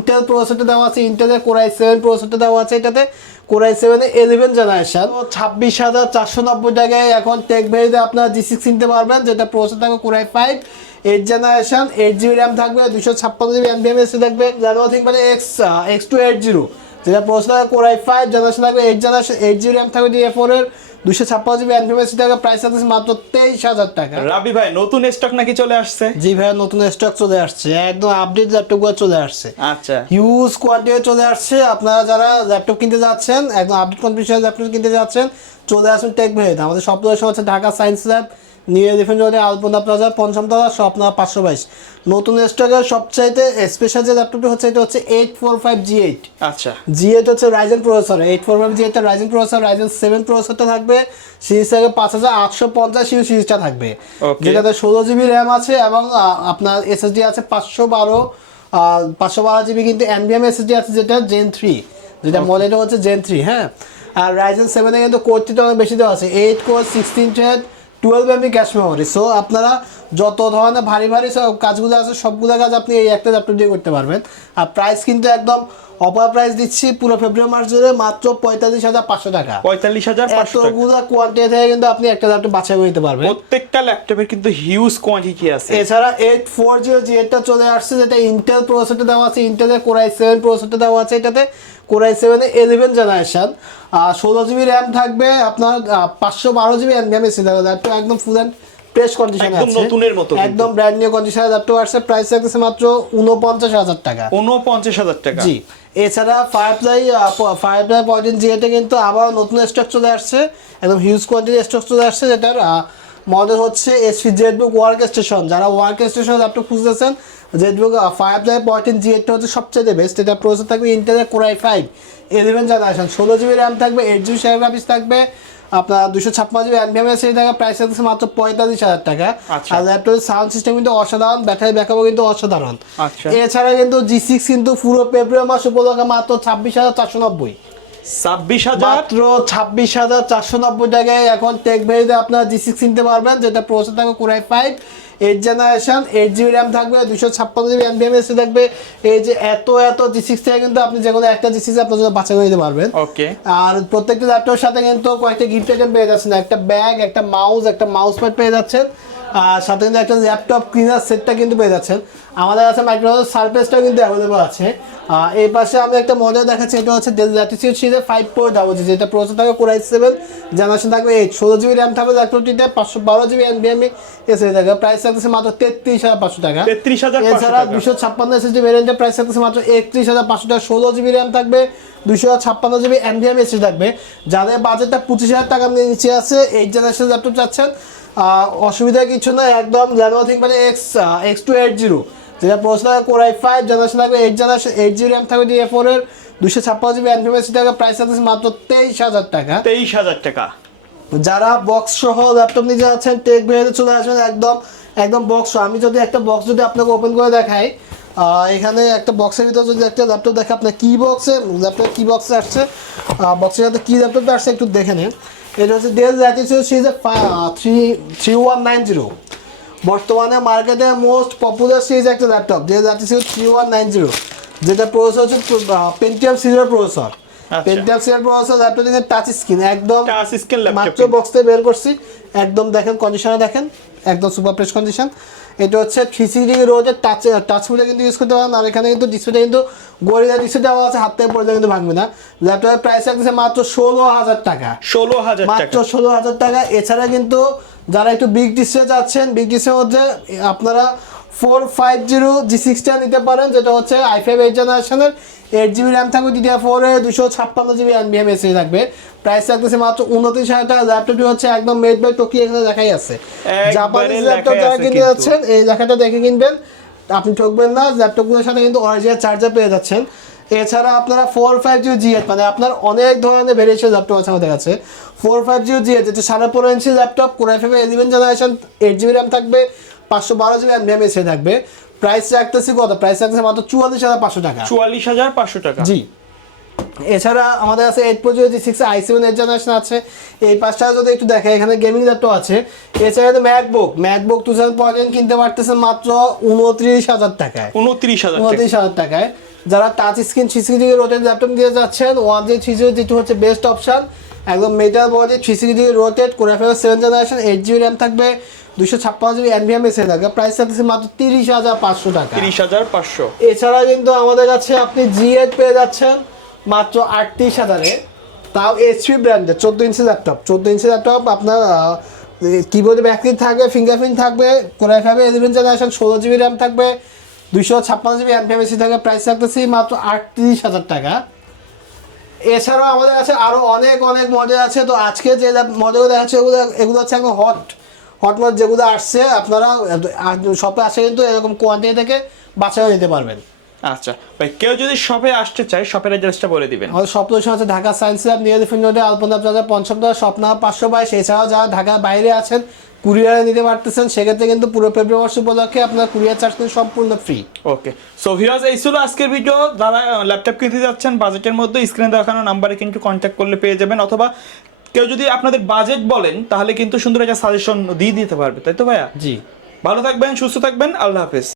Intel প্রসেসরটা দেওয়া আছে ইন্টেলের কোরাই সেভেন প্রসেসরটা দেওয়া আছে, এটাতে কোরাই সেভেন ইলেভেন জেনারেশন ছাব্বিশ হাজার চারশো নব্বই টাকায় এখন টেক ভেরিতে আপনারা জি সিক্স কিনতে পারবেন, যেটা প্রসেসর থাকবে core i five eight generation eight GB RAM থাকবে দুশো ছাপ্পান্ন জিবি এনবিএম এসি থাকবে জানো থিঙ্ক মানে X X two eight zero যেটা প্রসেসর থাকবে কোরাই ফাইভ জেনারেশন থাকবে eight generation eight GB RAM থাকবে ডি ফোর এর। দুশো ছাপ্পান্ন জিবি এনভিএমএসি টাকা প্রাইস আছে মাত্র তেইশ হাজার টাকা। রাবি ভাই নতুন স্টক নাকি চলে আসছে? জি ভাইয়া নতুন স্টক চলে আসছে। একদম আপডেট ল্যাপটপগুলো চলে আসছে। আচ্ছা। হিউজ কোয়ান্টিটি চলে আসছে। আপনারা যারা ল্যাপটপ কিনতে যাচ্ছেন একদম আপডেট কনফিউশন ল্যাপটপ কিনতে যাচ্ছেন চলে আসুন টেক ভেদ আমাদের সব দোষ হচ্ছে Dhaka science lab new defence রোডে আলপনা প্লাজা পঞ্চম তলা স্বপ্না পাঁচশো বাইশ। নতুন স্টকের সবচাইতে স্পেশাল যে ল্যাপটপটা হচ্ছে এটা হচ্ছে eight four five G eight আচ্ছা। জি এইট হচ্ছে Ryzen processor eight four five G এইটটা Ryzen processor Ryzen seven প্রসেসরটা থাকবে। সিরিজ পাঁচ হাজার আটশো পঞ্চাশ ইউ সিরিজটা থাকবে। যেটাতে ষোলো জিবি র্যাম আছে এবং আপনার এসএসডি আছে পাঁচশো বারো পাঁচশো বারো জিবি কিন্তু এনবিএম এসএসডি আছে যেটা জেন থ্রি যেটা মডেলটা হচ্ছে জেন থ্রি হ্যাঁ। আর রাইজেন সেভেনে কিন্তু কোরটিটা অনেক বেশি দেওয়া আছে। Eight core sixteen thread twelve MB cache memory so আপনারা যত ধরনের ভারী ভারী সব কাজগুলো আছে সবগুলো কাজ আপনি এই একটা ল্যাপটপ দিয়ে করতে পারবেন। আর প্রাইস কিন্তু একদম অপার প্রাইস দিচ্ছি পুরো ফেব্রুয়ারি মাস জুড়ে মাত্র পঁয়তাল্লিশ হাজার পাঁচশো টাকা। পঁয়তাল্লিশ হাজার। এতগুলো কোয়ান্টিটি থেকে কিন্তু আপনি একটা ল্যাপটপ বাছাই করে নিতে পারবেন। প্রত্যেকটা ল্যাপটপের কিন্তু হিউজ কোয়ান্টিটি আছে। এছাড়া এইট ফোর জিরো জি এটা চলে আসছে যেটা ইন্টেল প্রসেসরটা দেওয়া আছে ইন্টেলের কোরাই সেভেন প্রসেসরটা দেওয়া আছে এটাতে core i seven eleven generation ষোলো জিবি র্যাম থাকবে আপনার পাঁচশো বারো জিবি এনবিএম এসি থাকবে ল্যাপটপ একদম ফুল অ্যান্ড ফ্রেশ কন্ডিশনে একদম আছে। নতুনের মতো একদম ব্র্যান্ড নিউ কন্ডিশনে ল্যাপটপ আসছে প্রাইস থাকতেছে মাত্র উনপঞ্চাশ হাজার টাকা। উনপঞ্চাশ হাজার টাকা। জি। এছাড়া ফায়ারফ্লাই ফায়ারফ্লাই পয়েন্ট জিএতে কিন্তু আবার নতুন স্টক চলে আসছে একদম হিউজ কোয়ান্টিটি স্টক চলে আসছে যেটার মডেল হচ্ছে এসপি জেডবুক ওয়ার্ক স্টেশন। যারা ওয়ার্ক স্টেশন ল্যাপটপ খুঁজতেছেন জেডবুক ফাইভ ফায়ারফ্লাই পয়েন্ট জিএটা হচ্ছে সবচেয়ে বেস্ট এটা প্রসেসর থাকবে ইন্টেলের core i five eleven generation ষোলো জিবি র্যাম থাকবে এইট জিবি শেয়ার গ্রাফিক্স থাকবে আপনার দুশো ছাপ্পান্ন জিবি এনভিএম এসি থাকা প্রাইস থাকছে মাত্র পঁয়তাল্লিশ হাজার টাকা। আচ্ছা। আর ল্যাপটপের সাউন্ড সিস্টেম কিন্তু অসাধারণ ব্যাটারি ব্যাকআপও কিন্তু অসাধারণ। আচ্ছা। এছাড়া কিন্তু জি সিক্স কিন্তু পুরো ফেব্রুয়ারি মাস উপলক্ষে মাত্র ছাব্বিশ হাজার চারশো নব্বই। ছাব্বিশ হাজার? মাত্র ছাব্বিশ হাজার চারশো নব্বই টাকায় এখন টেক ভেরিতে আপনারা জি সিক্স কিনতে পারবেন যেটা প্রসেসর থাকবে core i five eight generation eight GB RAM থাকবে দুশো ছাপ্পান্ন জিবি এনবিএম এসি থাকবে। এই যে এত এত জি সিক্স থেকে কিন্তু আপনি যে কোনো একটা জি সিক্স আপনার জন্য বাছাই করে নিতে পারবেন। ওকে আর প্রত্যেকটা ল্যাপটপের সাথে কিন্তু কয়েকটা গিফট আইটেম পেয়ে যাচ্ছেন একটা ব্যাগ একটা মাউস একটা মাউস প্যাড পেয়ে যাচ্ছেন। সাথে কিন্তু একটা ল্যাপটপ ক্লিনার সেটটা কিন্তু পেয়ে যাচ্ছেন। আমাদের কাছে মাইক্রোসফট সার্ফেসটাও কিন্তু অ্যাভেলেবল আছে। আর এই পাশে আমি একটা মডেল দেখাচ্ছি এটা হচ্ছে ডেল ল্যাটিটিউড সিরিজের ফাইভ ফোর ডাবল জি যেটা প্রসেসর থাকবে কোরাই সেভেন জেনারেশন থাকবে এইট ষোলো জিবি র্যাম থাকবে ল্যাপটপটিতে পাঁচশো বারো জিবি এনবিএমই এসে থাকবে। প্রাইস থাকছে মাত্র তেত্রিশ হাজার পাঁচশো টাকা। তেত্রিশ হাজার এছাড়া দুশো ছাপ্পান্ন এসএসডি ভ্যারিয়েন্টের প্রাইস থাকছে মাত্র একত্রিশ হাজার পাঁচশো টাকা। ষোলো জিবি র্যাম থাকবে দুশো ছাপ্পান্ন জিবি এনভিএম এসএসডি থাকবে। যাদের বাজেটটা পঁচিশ হাজার টাকার নিচে আছে এইট জেনারেশন ল্যাপটপ চাচ্ছেন। অসুবিধা কিছু না একদম থিঙ্ক মানে X X two eight zero যেটা প্রশ্ন কোরাই ফাইভ জেনারেশন থাকবে eight generation eight GB RAM থাকবে ডি ফোর এর দুশো ছাপ্পান্ন জিবি এনভিএম এসএসডি থাকবে প্রাইস থাকছে মাত্র তেইশ হাজার টাকা। তেইশ হাজার টাকা। যারা বক্স সহ ল্যাপটপ নিয়ে যাচ্ছেন টেক বেরিয়ে চলে আসবেন একদম একদম বক্স আমি যদি একটা বক্স যদি আপনাকে ওপেন করে দেখাই এখানে একটা বক্সের ভিতরে যদি একটা ল্যাপটপ দেখে আপনার কি বক্সে ল্যাপটপ কি বক্সে আসছে বক্সের সাথে কি ল্যাপটপটা আসছে একটু দেখে নিন। এটা হচ্ছে Dell Latitude series three three one nine zero বর্তমানে মার্কেটে মোস্ট পপুলার সিরিজ একটা laptop Dell Latitude three one nine zero যেটা প্রসেসর হচ্ছে পেন্টিয়াম সিরিজের প্রসেসর। পেন্টিয়াম সিরিজের প্রসেসর ল্যাপটপ দেখেন টাচ স্ক্রিন একদম টাচ স্ক্রিন ল্যাপটপ মাত্র। বক্স থেকে বের করছি। একদম দেখেন কন্ডিশনে দেখেন একদম সুপার প্রেস কন্ডিশন এটা হচ্ছে থ্রি সিডি রোডের টাচ টাচ ফুলে কিন্তু ইউজ করতে পারেন। আর এখানে কিন্তু ডিসপ্লেটা কিন্তু গরিলা ডিসপ্লে দেওয়া আছে হাত থেকে পড়লে কিন্তু ভাঙবে না। ল্যাপটপের প্রাইস আছে মাত্র ষোলো হাজার টাকা। ষোলো হাজার মাত্র ষোলো হাজার টাকা। এছাড়া কিন্তু যারা একটু বিগ ডিসপ্লে চাচ্ছেন বিগ ডিসপ্লের মধ্যে আপনারা ফোর ফাইভ জিরো জি সিক্সটা নিতে পারেন যেটা হচ্ছে আই ফাইভ এইট জেনারেশনের এইট জিবি র্যাম থাকবে ডিডিআর ফোরে দুশো ছাপ্পান্ন জিবি এনবিএম এসে থাকবে। প্রাইস থাকতেছে মাত্র উনত্রিশ হাজার টাকা। ল্যাপটপটি হচ্ছে একদম মেড বাই টোকি এখানে দেখাই আছে। জাপানিজ ল্যাপটপ যারা কিনতে যাচ্ছেন এই লেখাটা দেখে কিনবেন। আপনি ঠকবেন না ল্যাপটপগুলোর সাথে কিন্তু অরিজিনাল চার্জার পেয়ে যাচ্ছেন। এছাড়া আপনারা ফোর ফাইভ জিরো জি মানে আপনার অনেক ধরনের ভেরিয়েশন ল্যাপটপ আছে আমাদের কাছে। ফোর ফাইভ জিরো জি যেটা সাড়ে পনেরো inch laptop core i five eleven generation eight GB RAM থাকবে পাঁচশো বারো জিবি এসে থাকবে। প্রাইস রাখতেছি কত? প্রাইস রাখতেছে মাত্র চুয়াল্লিশ হাজার পাঁচশো টাকা। চুয়াল্লিশ হাজার পাঁচশো টাকা। জি। এছাড়া আমাদের আছে eight pro G six i seven eight generation আছে। এই পাঁচটা যদি একটু দেখে এখানে গেমিং ল্যাপটপ আছে। এছাড়া MacBook MacBook two thousand point কিনতে পারতেছেন মাত্র উনত্রিশ হাজার টাকায়। উনত্রিশ হাজার উনত্রিশ হাজার টাকায়। যারা touch screen CCD rotate laptop দিয়ে যাচ্ছেন ওয়ান জি থ্রি জিরো যেটি হচ্ছে বেস্ট অপশন একদম metal body three sixty rotate core five seven generation eight GB RAM থাকবে দুশো ছাপ্পান্ন জিবি এনভিএম এসে থাকবে প্রাইস থাকছে মাত্র তিরিশ হাজার পাঁচশো টাকা। তিরিশ হাজার পাঁচশো। এছাড়া কিন্তু আমাদের কাছে আপনি জি এইট পেয়ে যাচ্ছেন মাত্র আটত্রিশ হাজারে তাও এইচপি ব্র্যান্ডের চোদ্দ ইঞ্চি ল্যাপটপ চোদ্দ ইঞ্চি ল্যাপটপ আপনার কিবোর্ডে ব্যাকলিট থাকবে ফিঙ্গারপ্রিন্ট থাকবে কোরআই ফাইভে ইলেভেন জেনারেশন ষোলো জিবি র্যাম থাকবে দুশো ছাপ্পান্ন জিবি এনপিএমএসি থাকবে প্রাইস থাকতেছি মাত্র আটত্রিশ হাজার টাকা। এছাড়াও আমাদের আছে আরও অনেক অনেক মডেল আছে। তো আজকে যে মডেল দেখাচ্ছে, এগুলো এগুলো হচ্ছে একদম হট হট মডেল যেগুলো আসছে, আপনারা শপে আসে কিন্তু এরকম কোয়ান্টিটি থেকে বাছাই নিতে পারবেন। আচ্ছা ভাই কেউ যদি শপে আসতে চায় শপের অ্যাড্রেসটা বলে দিবেন। আমাদের শপ লোকেশন আছে ঢাকা সায়েন্স ল্যাব নিয়ে ফিল্ড রোডে আলপনা প্লাজা পঞ্চম তলা স্বপ্না পাঁচশো বাইশ। এছাড়াও যারা ঢাকার বাইরে আছেন কুরিয়ারে নিতে পারতেছেন সেক্ষেত্রে কিন্তু পুরো ফেব্রুয়ারি মাস উপলক্ষে আপনার কুরিয়ার চার্জ কিন্তু সম্পূর্ণ ফ্রি ওকে সো ভিউয়ার্স এই ছিল আজকের ভিডিও যারা ল্যাপটপ কিনতে যাচ্ছেন বাজেটের মধ্যে স্ক্রিনে দেখানো নাম্বারে কিন্তু কন্ট্যাক্ট করলে পেয়ে যাবেন। অথবা কেউ যদি আপনাদের বাজেট বলেন তাহলে কিন্তু সুন্দর একটা সাজেশন দিয়ে দিতে পারবে। তাই তো ভাইয়া? জি। ভালো থাকবেন সুস্থ থাকবেন আল্লাহ হাফেজ।